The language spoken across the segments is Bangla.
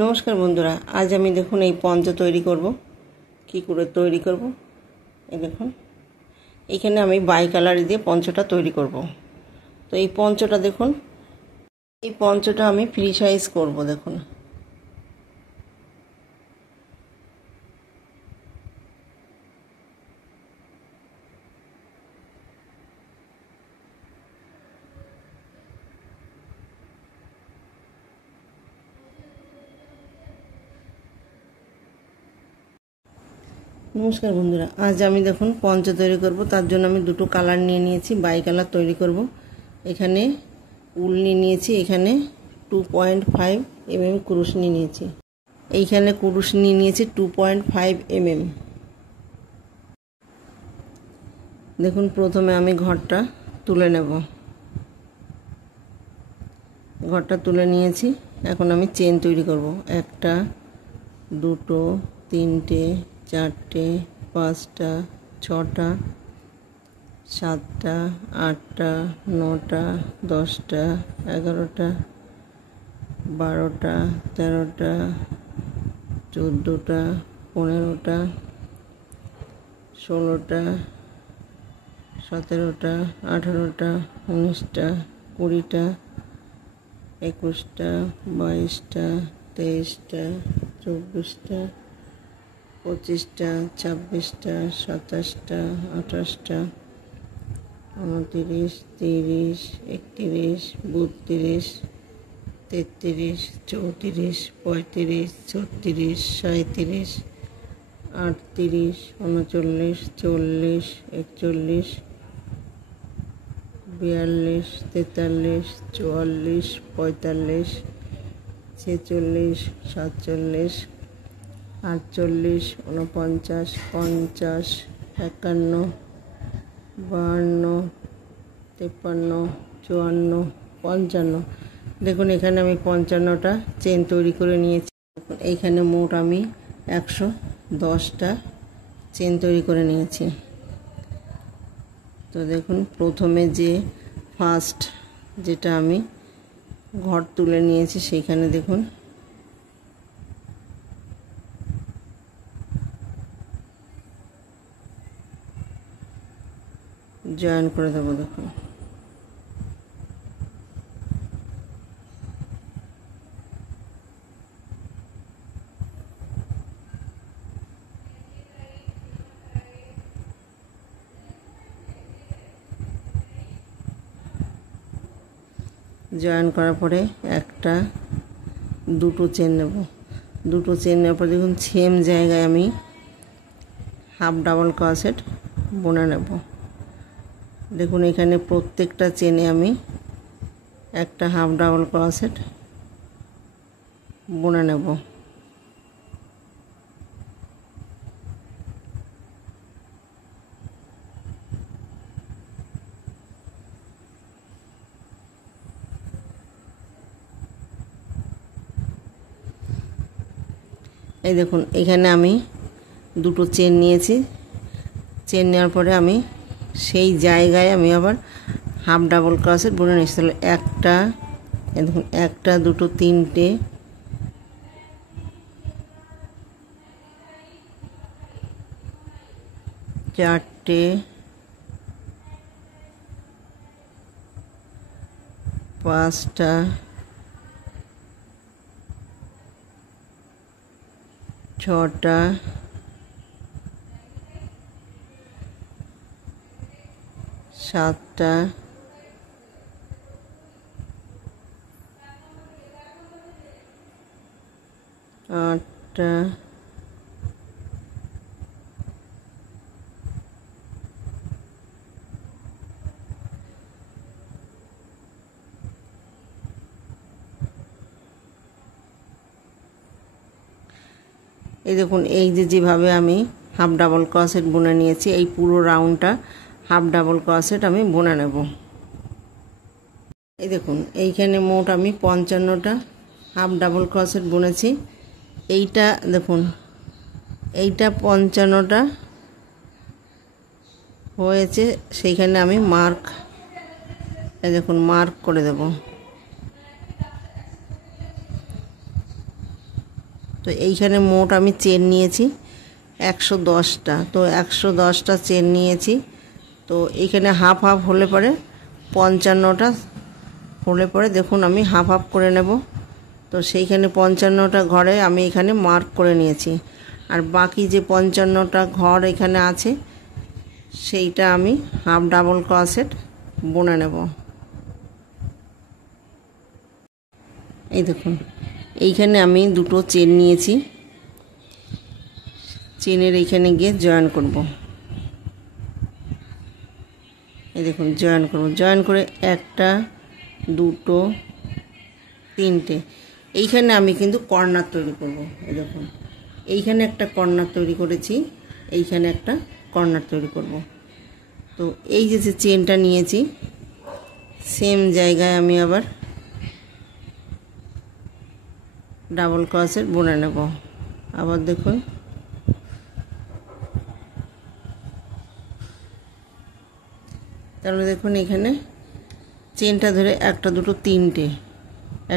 নমস্কার বন্ধুরা, আজ আমি দেখুন এই পঞ্চ তৈরি করব। কি করে তৈরি করব এই দেখুন, এখানে আমি বাই কালার দিয়ে পঞ্চটা তৈরি করব। তো এই পঞ্চটা দেখুন, এই পঞ্চটা আমি ফ্রি সাইজ করব। দেখুন নমস্কার বন্ধুরা, আজ আমি দেখুন পঞ্চ তৈরি করব। তার জন্য আমি দুটো কালার নিয়ে নিয়েছি, বাই কালার তৈরি করব। এখানে উল নিয়ে নিয়েছি, এখানে 2.5 mm কুরুশ নিয়ে নিয়েছি, এইখানে কুরুশ নিয়ে নিয়েছি 2.5 mm। দেখুন প্রথমে আমি ঘরটা তুলে নেব। ঘরটা তুলে নিয়েছি, এখন আমি চেন তৈরি করব। একটা, দুটো, তিনটে, চারটে, পাঁচটা, ছটা, সাতটা, আটটা, নটা, 10টা, 11টা, 12টা, 13টা, 14টা, 15টা, 16টা, 17টা, 18টা, 19টা, 20টা, 21টা, 22টা, 23টা, 24টা, 25টা, 26টা, 27টা, 28টা, 29, 30, 31, 32, 33, 34, 35, 36, 37, 38, 39, 40, 41, 42, 43, 44, 45, 46, 47, 48, 49, 50, 51, 52, 53, 54, 55। দেখুন এখানে আমি 55টা চেন তৈরি করে নিয়েছি। এইখানে মোট আমি 110টা চেন তৈরি করে নিয়েছি। তো দেখুন প্রথমে যে ফার্স্ট যেটা আমি ঘর তুলে নিয়েছি, সেইখানে দেখুন জয়েন করে দেবো। দেখুন জয়েন করার পরে একটা, দুটো চেন নেব। দুটো চেন নেওয়ার পরে দেখুন সেম জায়গায় আমি হাফ ডাবল ক্রোশেট বুনে নেব। দেখুন এখানে প্রত্যেকটা চেনে আমি একটা হাফ ডাবল ক্রোশেট বুনে নেব। এই দেখুন এখানে আমি দুটো চেন নিয়েছি। চেন নেওয়ার পরে আমি সেই জায়গায় আমি আবার হাফ ডাবল ক্রোশেট বুনে নিয়েছি। তাহলে একটা, দেখুন একটা, দুটো, তিনটে, চারটে, পাঁচটা, ছটা, সাতটা, আটটা, এই দেখুন এই যেভাবে আমি হাফ ডাবল ক্রোশেট বুনে নিয়েছি, এই পুরো রাউন্ডটা হাফ ডাবল ক্রোশেট আমি বুনে নেব। এই দেখুন এইখানে মোট আমি 55টা হাফ ডাবল ক্রোশেট বুনেছি। এইটা দেখুন, এইটা 55টা হয়েছে, সেইখানে আমি মার্ক, এই দেখুন মার্ক করে দেব। তো এইখানে মোট আমি চেন নিয়েছি 110টা। তো 110টা চেন নিয়েছি। তো এইখানে হাফ হাফ হলে পরে 55টা হলে পরে দেখুন আমি হাফ হাফ করে নেব। তো সেইখানে 55টা ঘরে আমি এখানে মার্ক করে নিয়েছি। আর বাকি যে 55টা ঘর এখানে আছে সেইটা আমি হাফ ডাবল ক্রোশেট বুনে নেব। এই দেখুন এইখানে আমি দুটো চেন নিয়েছি, চেনের এইখানে গিয়ে জয়েন করব। এই দেখুন জয়েন করব, জয়েন করে একটা দুটো তিনটে এইখানে আমি কিন্তু কর্নার তৈরি করব। এই দেখুন এইখানে একটা কর্নার তৈরি করেছি, এইখানে একটা কর্নার তৈরি করব। তো এই যে চেনটা নিয়েছি সেম জায়গায় আমি আবার ডাবল ক্রোশেট বুনে নেব। আবার দেখুন তাহলে দেখুন এখানে চেনটা ধরে একটা দুটো তিনটে,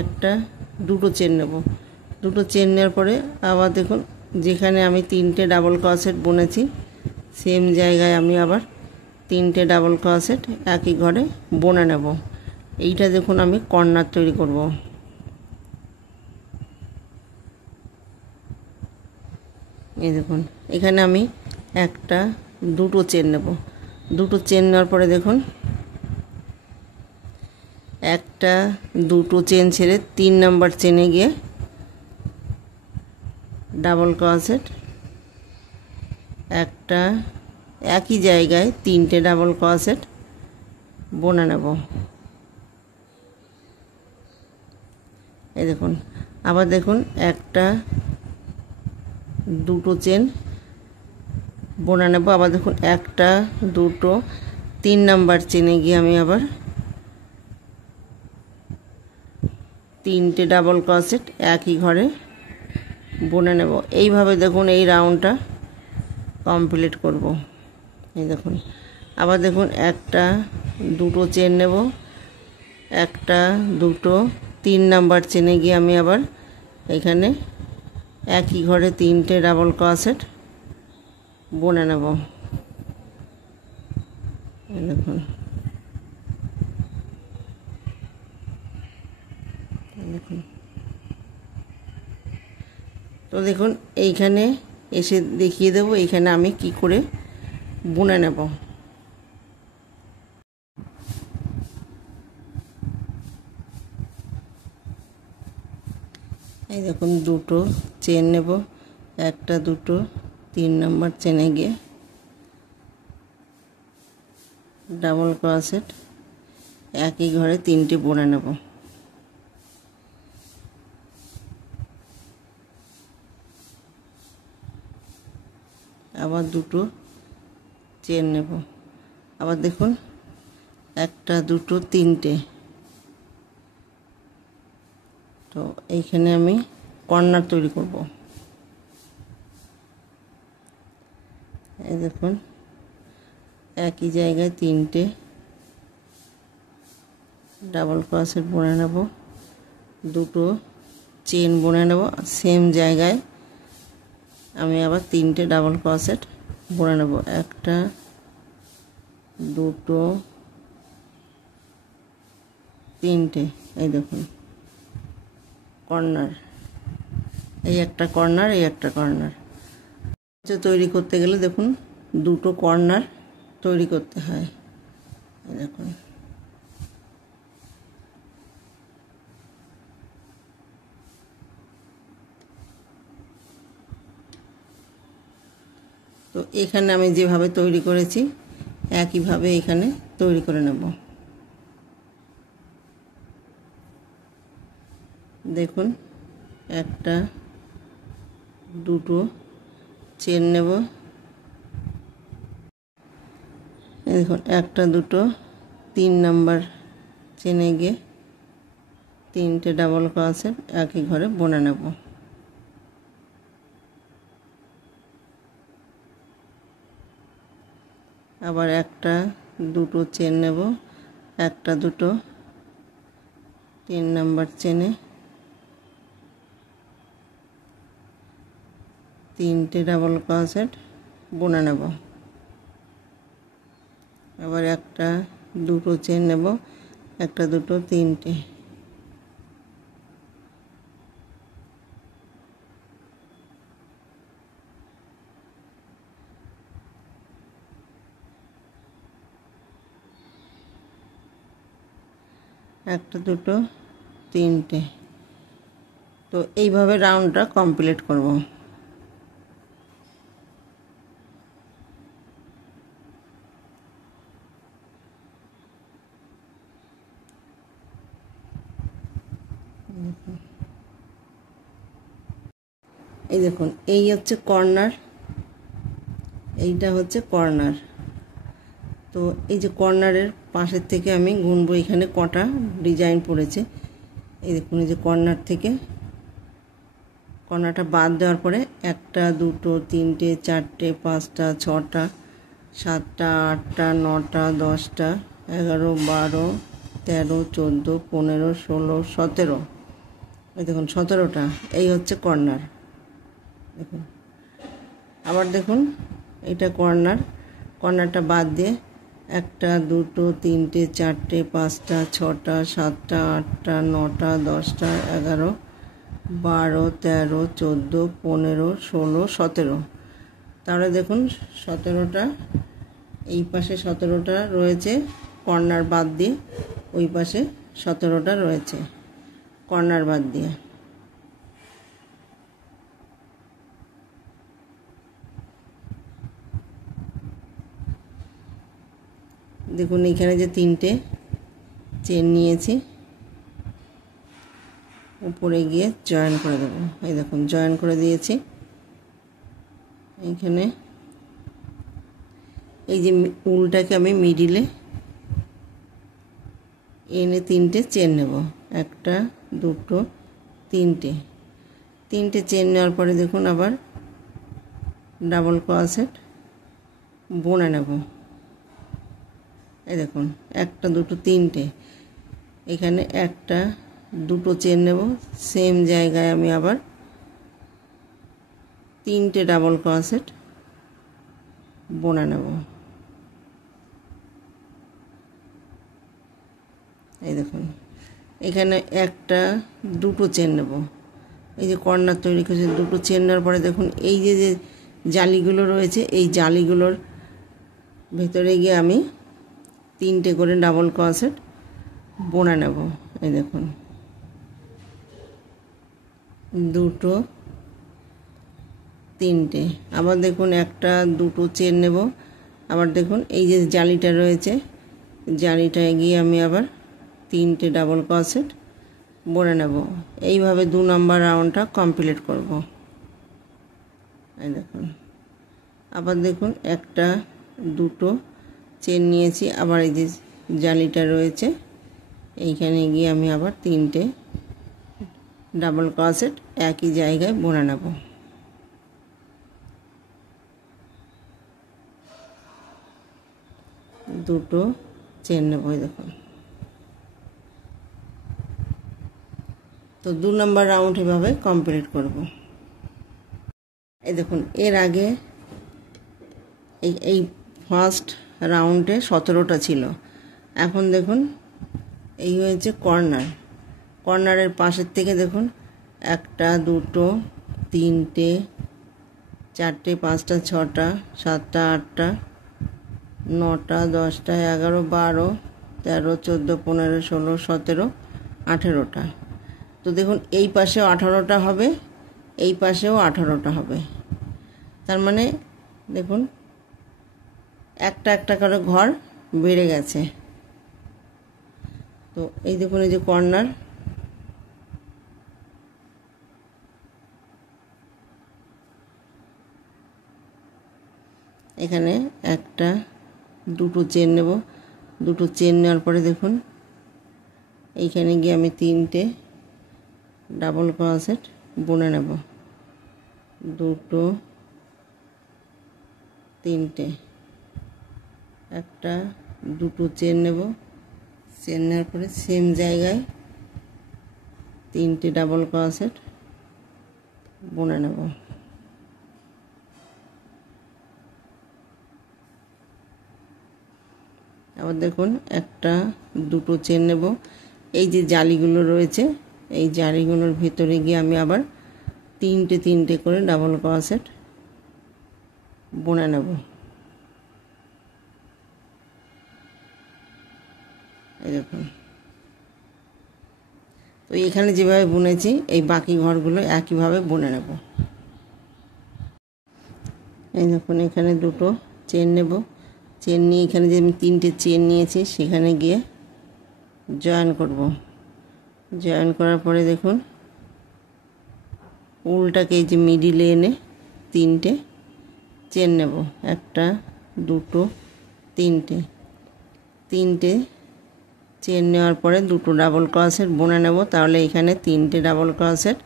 একটা দুটো চেন নেব। দুটো চেন নেওয়ার পরে আবার দেখুন যেখানে আমি তিনটে ডাবল ক্রোশেট বুনেছি সেম জায়গায় আমি আবার তিনটে ডাবল ক্রোশেট একই ঘরে বুনে নেব। এইটা দেখুন আমি কর্নার তৈরি করব। এই দেখুন এখানে আমি একটা দুটো চেন নেব। দুটো চেন নেওয়ার পরে দেখুন একটা দুটো চেন ছেড়ে 3 নাম্বার চেনে গিয়ে ডাবল ক্রোশেট, একটা একই জায়গায় তিনটে ডাবল ক্রোশেট বুনে নেব। এই দেখুন আবার দেখুন একটা দুটো চেন বুনে নেব। আবার দেখুন একটা দুটো 3 নাম্বার চেনে গিয়ে আমি আবার তিনটে ডাবল ক্রোশেট একই ঘরে বুনে নেব। এইভাবে দেখুন এই রাউন্ডটা কমপ্লিট করব। এই দেখুন আবার দেখুন একটা দুটো চেন নেব, একটা দুটো 3 নাম্বার চেনে গিয়ে আমি আবার এখানে একই ঘরে তিনটে ডাবল ক্রোশেট বুনে নেব। দেখুন দেখুন তো দেখুন এইখানে এসে দেখিয়ে দেব এইখানে আমি কি করে বুনে নেব। এই দেখুন দুটো চেন নেব, একটা দুটো 3 নাম্বার চেনে গিয়ে ডাবল ক্রোশেট একই ঘরে তিনটে বুনে নেব। আবার দুটো চেন নেব। আবার দেখুন একটা দুটো তিনটে। তো এইখানে আমি কর্নার তৈরি করব। এই দেখুন একই জায়গায় তিনটে ডাবল ক্রোশেট বুনে নেব, দুটো চেন বুনে নেব। সেম জায়গায় আমি আবার তিনটে ডাবল ক্রোশেট বুনে নেব, একটা দুটো তিনটে। এই দেখুন কর্নার, এই একটা কর্নার, এই একটা কর্নার তৈরি করতে গেলে দেখুন দুটো কর্নার তৈরি করতে হয়। এই দেখুন তো এখানে আমি যেভাবে তৈরি করেছি একইভাবে এখানে তৈরি করে নেব। দেখুন একটা দুটো চেন নেব, দেখুন একটা দুটো 3 নাম্বার চেনে গিয়ে তিনটে ডাবল ক্রোশেট একই ঘরে বুনে নেব। আবার একটা দুটো চেন নেব, একটা দুটো 3 নাম্বার চেনে তিনটে ডাবল ক্রোশেট বুনে নেব। আবার একটা দুটো চেন নেব, একটা দুটো তিনটে, একটা দুটো তিনটে। তো এইভাবে রাউন্ডটা কমপ্লিট করব। এই দেখুন, এই হচ্ছে কর্নার, এইটা হচ্ছে কর্নার। তো এই যে কর্নারের পাশের থেকে আমি গুনবো, এখানে কটা ডিজাইন পড়েছে। এই দেখুন, এই যে কর্নার থেকে কর্নারটা বাদ দেওয়ার পরে একটা দুটো তিনটে চারটে পাঁচটা ছটা সাতটা আটটা নটা 10টা 11 12 13 14 15 16 17। এই দেখুন 17টা, এই হচ্ছে কর্নার। দেখুন আবার দেখুন, এটা কর্নার, কর্নারটা বাদ দিয়ে একটা দুটো তিনটে চারটে পাঁচটা ছটা সাতটা আটটা নটা 10টা 11 12 13 14 15 16 17। তাহলে দেখুন 17টা, এই পাশে 17টা রয়েছে কর্নার বাদ দিয়ে, ওই পাশে 17টা রয়েছে কর্নার বাদ দিয়ে। দেখুন এখানে যে তিনটে চেন নিয়েছি, উপরে গিয়ে জয়েন করে দেবো। এই দেখুন জয়েন করে দিয়েছি। এইখানে এই যে উলটাকে আমি মিডিলে এনে তিনটে চেন নেব, একটা দুটো তিনটে, তিনটে চেন নেওয়ার পরে দেখুন আবার ডাবল ক্রোশেট বুনে নেব। এই দেখুন একটা দুটো তিনটে, এখানে একটা দুটো চেন নেব, সেম জায়গায় আমি আবার তিনটে ডাবল ক্রোশেট বুনে নেব। এই দেখুন এখানে একটা দুটো চেন নেব, এই যে কর্নার তৈরি করেছে, দুটো চেন নেওয়ার পরে দেখুন এই যে যে জালিগুলো রয়েছে, এই জালিগুলোর ভেতরে গিয়ে আমি তিনটে করে ডাবল ক্রোশেট বুনে নেব। এই দেখুন দুটো তিনটে, আবার দেখুন একটা দুটো চেন নেব, আবার দেখুন এই যে জালিটা রয়েছে, জালিটায় গিয়ে আমি আবার তিনটে ডাবল ক্রোশেট বুনে নেব। এইভাবে 2 নম্বর রাউন্ডটা কমপ্লিট করব। এই দেখুন আবার দেখুন একটা দুটো চেন নিয়েছি, আবার এই যে জালিটা রয়েছে, এইখানে গিয়ে আমি আবার তিনটে ডাবল ক্রোশেট একই জায়গায় বুনে নেব। দুটো চেন নেব। দেখুন, তো 2 নম্বর রাউন্ড এভাবে কমপ্লিট করব। এই দেখুন এর আগে এই ফার্স্ট রাউন্ডে 17টা ছিল, এখন দেখুন এই হয়েছে কর্নার। কর্নারের পাশের থেকে দেখুন একটা দুটো তিনটে চারটে পাঁচটা ছটা সাতটা আটটা নটা 10টা 11 12 13 14 15 16 17 18টা। তো দেখুন এই পাশেও 18টা হবে, এই পাশেও 18টা হবে। তার মানে দেখুন একটা একটা করে ঘর বেড়ে গেছে। তো এই দেখুন এই যে কর্নার, এখানে একটা দুটো চেন নেব, দুটো চেন নেওয়ার পরে দেখুন এইখানে গিয়ে আমি তিনটে ডাবল ক্রোশেট বুনে নেব, দুটো তিনটে, একটা দুটো চেন নেব, চেন নেওয়ার পরে সেম জায়গায় তিনটে ডাবল ক্রোশেট বুনে নেব। আবার দেখুন একটা দুটো চেন নেব, এই যে জালিগুলো রয়েছে এই জালিগুলোর ভিতরে গিয়ে আমি আবার তিনটে তিনটে করে ডাবল ক্রোশেট বুনে নেব। এই দেখুন, তো এখানে যেভাবে বুনেছি এই বাকি ঘরগুলো একইভাবে বুনে নেব। এই দেখুন, এখানে দুটো চেন নেব, চেন নিয়ে এখানে যে আমি তিনটে চেন নিয়েছি সেখানে গিয়ে জয়েন করব। জয়েন করার পরে দেখুন উলটাকে এই যে মিডিলে এনে তিনটে চেন নেব, একটা দুটো তিনটে, তিনটে চেন নেওয়ার পরে দুটো ডাবল ক্রোশেট বুনে নেব। তাহলে এখানে তিনটে ডাবল ক্রোশেট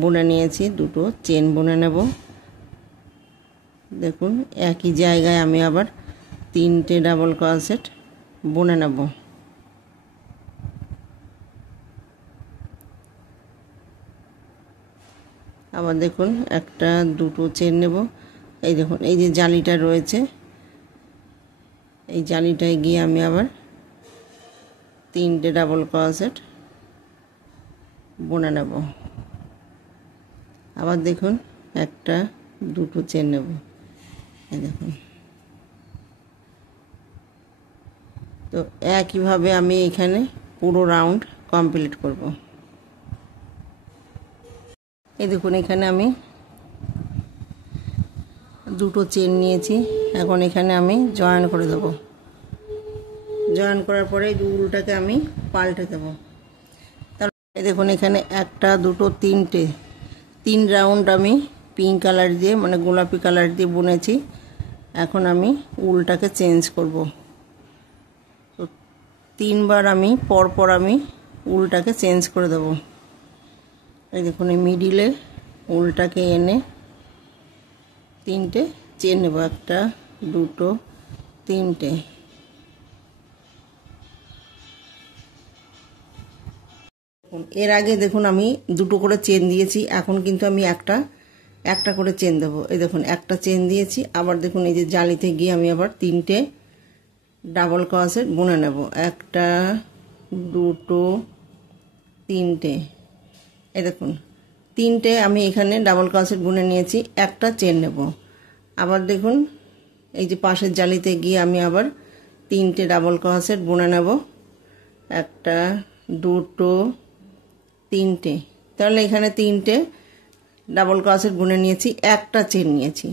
বুনে নিয়েছি, দুটো চেন বুনে নেব। দেখুন একই জায়গায় আমি আবার তিনটে ডাবল ক্রোশেট বুনে নেব। আবার দেখুন একটা দুটো চেন নেব, এই দেখুন এই যে জালিটা রয়েছে এই জালিটায় গিয়ে আমি আবার তিনটে ডাবল ক্রোশেট বুনে নেব। আবার দেখুন একটা দুটো চেন নেব, এই দেখুন। তো একইভাবে আমি এখানে পুরো রাউন্ড কমপ্লিট করব। এই দেখুন এখানে আমি দুটো চেন নিয়েছি, এখন এখানে আমি জয়েন করে দেব। জয়েন করার পরে এই উলটাকে আমি পাল্টে দেব। এই দেখুন এখানে একটা দুটো তিনটে, তিন রাউন্ড আমি পিঙ্ক কালার দিয়ে মানে গোলাপি কালার দিয়ে বুনেছি। এখন আমি উলটাকে চেঞ্জ করব। তো তিনবার আমি পরপর আমি উলটাকে চেঞ্জ করে দেব। এই দেখুন এই মিডিলে উলটাকে এনে তিনটে চেন নেব, একটা দুটো তিনটে। এর আগে দেখুন আমি দুটো করে চেন দিয়েছি, এখন কিন্তু আমি একটা একটা করে চেন দেব। এই দেখুন একটা চেন দিয়েছি, আবার দেখুন এই যে জালিতে গিয়ে আমি আবার তিনটে ডাবল ক্রোশেট বুনে নেব, একটা দুটো তিনটে। এই দেখুন তিনটে আমি এখানে ডাবল ক্রোশেট বুনে নিয়েছি, একটা চেন নেব। আবার দেখুন এই যে পাশের জালিতে গিয়ে আমি আবার তিনটে ডাবল ক্রোশেট বুনে নেব, একটা দুটো তিনটে। তাহলে এখানে তিনটে ডাবল ক্রোশেট বুনে নিয়েছি, একটা চেন নিয়েছি।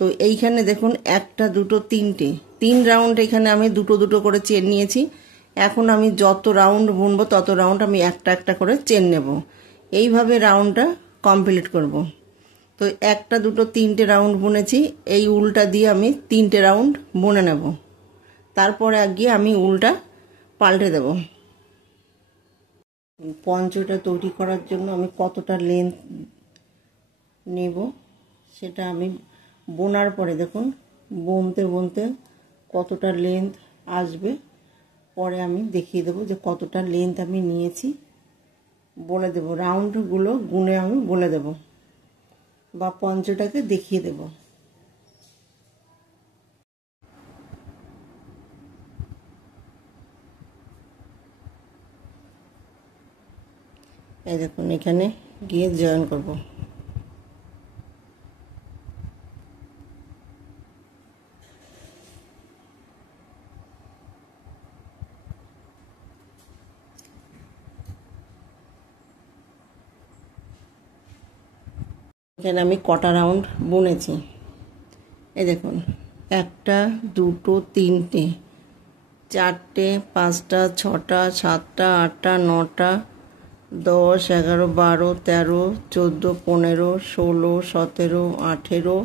তো এইখানে দেখুন একটা দুটো তিনটে, তিন রাউন্ড এখানে আমি দুটো দুটো করে চেন নিয়েছি। এখন আমি যত রাউন্ড বুনবো তত রাউন্ড আমি একটা একটা করে চেন নেব, এইভাবে রাউন্ডটা কমপ্লিট করব। তো একটা দুটো তিনটে রাউন্ড বুনেছি, এই উলটা দিয়ে আমি তিনটে রাউন্ড বুনে নেব, তারপরে গিয়ে আমি উলটা পাল্টে দেব। পঞ্চটা তৈরি করার জন্য আমি কতটা লেন্থ নেব সেটা আমি বোনার পরে দেখুন বুনতে বুনতে কতটা লেন্থ আসবে পরে আমি দেখিয়ে দেবো যে কতটা লেন্থ আমি নিয়েছি, বলে দেব। রাউন্ডগুলো গুনে আমি বলে দেব বা পঞ্চটাকে দেখিয়ে দেব। এই দেখুন এখানে গিয়ে জয়েন করব। এখানে আমি কটা রাউন্ড বুনেছি, এই দেখুন একটা দুটো তিনটে চারটে পাঁচটা ছটা সাতটা আটটা নটা 10 11 12 13 14 15 16 17 18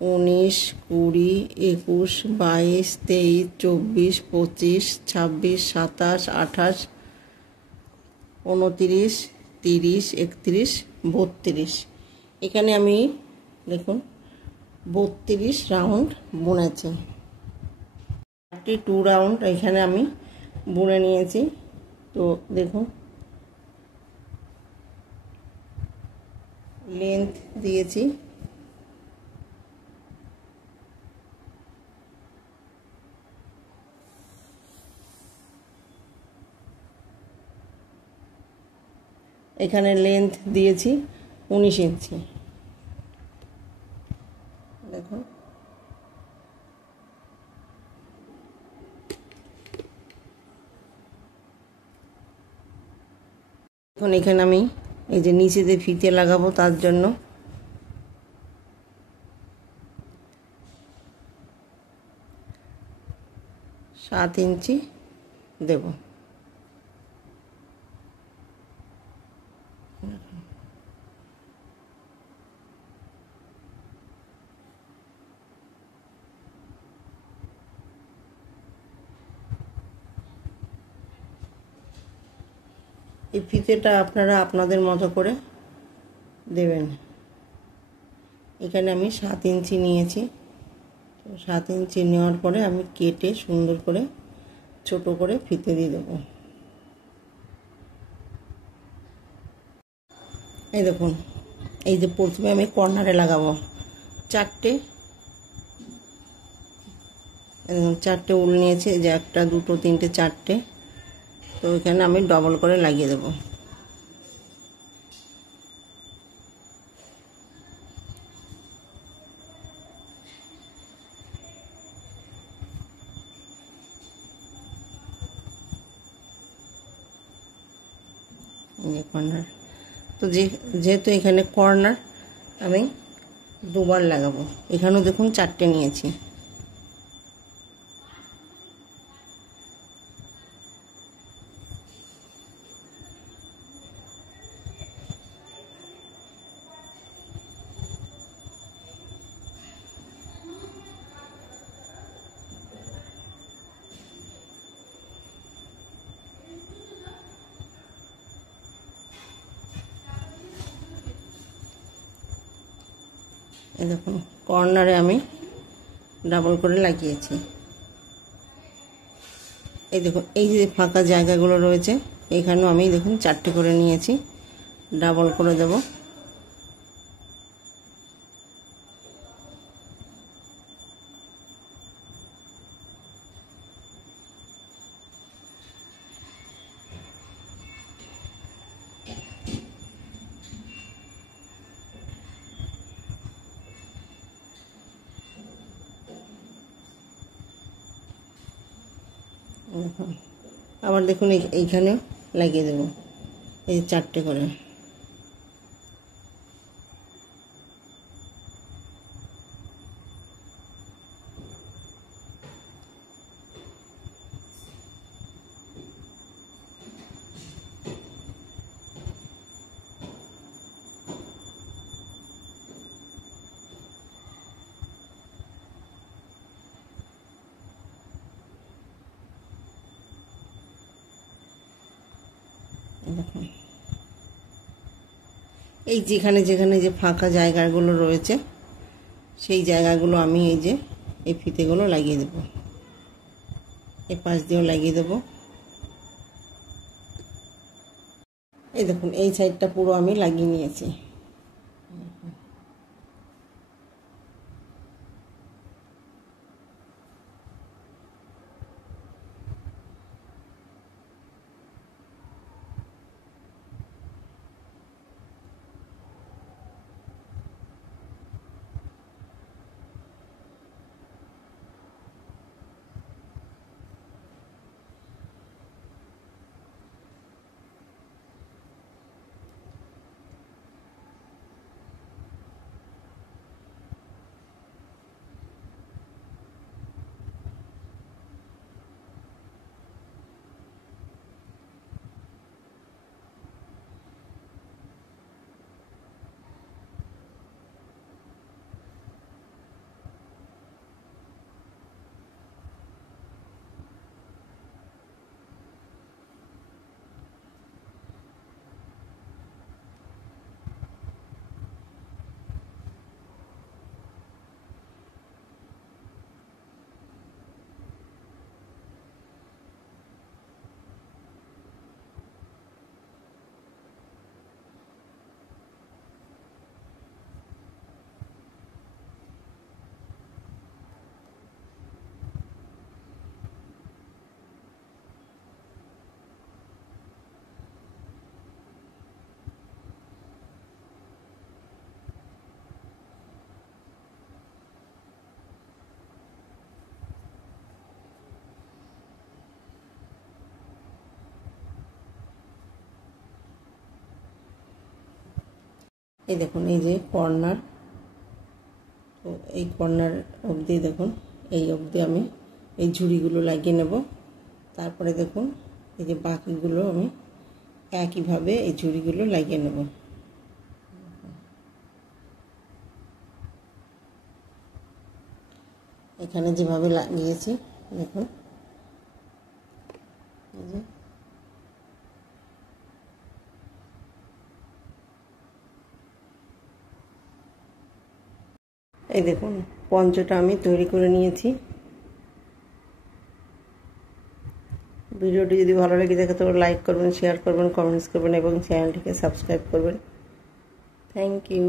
19 20 21 22 23 24 25 26 27 28 29 30 31 32। এখানে আমি দেখুন 32 রাউন্ড বুনেছি। 32 রাউন্ড এখানে আমি বুনে নিয়েছি। তো দেখুন লেন্থ দিয়েছি, এখানে লেন্থ দিয়েছি 19 ইঞ্চি। দেখুন এখন এখানে আমি এই যে নিচেতে ফিতে লাগাবো, তার জন্য 7 ইঞ্চি দেব। এই ফিতেটা আপনারা আপনাদের মতো করে দেবেন। এখানে আমি 7 ইঞ্চি নিয়েছি। তো 7 ইঞ্চি নেওয়ার পরে আমি কেটে সুন্দর করে ছোট করে ফিতে দিয়ে দেবো। এই দেখুন, এই যে প্রথমে আমি কর্নারে লাগাবো 4টে উল নিয়েছি, যে 1 2 3 4টে। তো এখানে আমি ডবল করে লাগিয়ে দেবো। কর্নার তো যেহেতু এখানে কর্নার আমি 2বার লাগাবো। এখানেও দেখুন 4টে নিয়েছি। এই দেখুন কর্নারে আমি ডাবল করে লাগিয়েছি। এই দেখুন এই যে ফাঁকা জায়গাগুলো রয়েছে, এখানেও আমি দেখুন 4টে করে নিয়েছি, ডাবল করে দেব। আবার দেখুন এইখানেও লাগিয়ে দেব, এই 4টে করে। দেখুন এই যেখানে যেখানে যে ফাঁকা জায়গাগুলো রয়েছে, সেই জায়গাগুলো আমি এই যে এই ফিতেগুলো লাগিয়ে দেব। এই পাশ দিয়েও লাগিয়ে দেব। এই দেখুন এই সাইডটা পুরো আমি লাগিয়ে নিয়েছি। এই দেখুন এই যে কর্নার, তো এই কর্নার অবধি দেখুন, এই অবধি আমি এই ঝুড়িগুলো লাগিয়ে নেব। তারপরে দেখুন এই যে বাকিগুলো আমি একইভাবে এই ঝুড়িগুলো লাগিয়ে নেব। এখানে যেভাবে লাগিয়েছি দেখুন, এই দেখুন পঞ্চটা আমি তৈরি করে নিয়েছি। ভিডিওটি যদি ভালো লেগে থাকে তো লাইক করবেন, শেয়ার করবেন, কমেন্টস করবেন এবং চ্যানেলটিকে সাবস্ক্রাইব করবেন। Thank you.